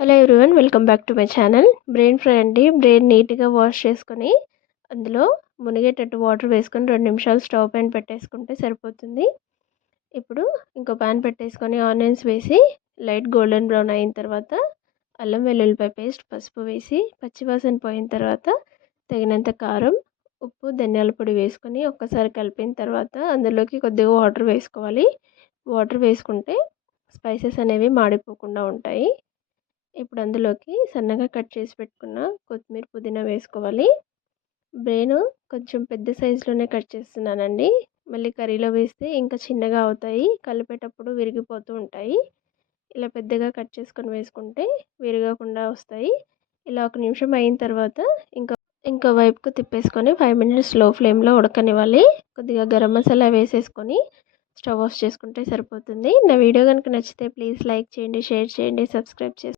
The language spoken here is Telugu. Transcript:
Hello everyone, welcome back to my channel. Brain fry అండి. బ్రెయిన్ నీట్గా వాష్ చేసుకొని అందులో మునిగేటట్టు వాటర్ వేసుకొని 2 నిమిషాలు స్టవ్ పైన పెట్టేసుకుంటే సరిపోతుంది. ఇప్పుడు ఇంకో ప్యాన్ పెట్టేసుకొని ఆనియన్స్ వేసి లైట్ గోల్డెన్ బ్రౌన్ అయిన తర్వాత అల్లం వెల్లుల్లిపాయ పేస్ట్, పసుపు వేసి పచ్చివాసన పోయిన తర్వాత తగినంత కారం, ఉప్పు, ధనియాల పొడి వేసుకొని ఒక్కసారి కలిపిన తర్వాత అందులోకి కొద్దిగా వాటర్ వేసుకోవాలి. వాటర్ వేసుకుంటే స్పైసెస్ అనేవి మాడిపోకుండా ఉంటాయి. ఇప్పుడు అందులోకి సన్నగా కట్ చేసి పెట్టుకున్న కొత్తిమీర, పుదీనా వేసుకోవాలి. బ్రెయిన్ కొంచెం పెద్ద సైజులోనే కట్ చేస్తున్నానండి. మళ్ళీ కర్రీలో వేస్తే ఇంకా చిన్నగా అవుతాయి, కలిపేటప్పుడు విరిగిపోతూ ఉంటాయి. ఇలా పెద్దగా కట్ చేసుకొని వేసుకుంటే విరగకుండా వస్తాయి. ఇలా 1 నిమిషం అయిన తర్వాత ఇంకో వైపుకు తిప్పేసుకొని 5 మినిట్స్ లో ఫ్లేమ్లో ఉడకనివ్వాలి. కొద్దిగా గరం మసాలా వేసేసుకొని స్టవ్ ఆఫ్ చేసుకుంటే సరిపోతుంది. నా వీడియో కనుక నచ్చితే ప్లీజ్ లైక్ చేయండి, షేర్ చేయండి, సబ్స్క్రైబ్ చేయండి.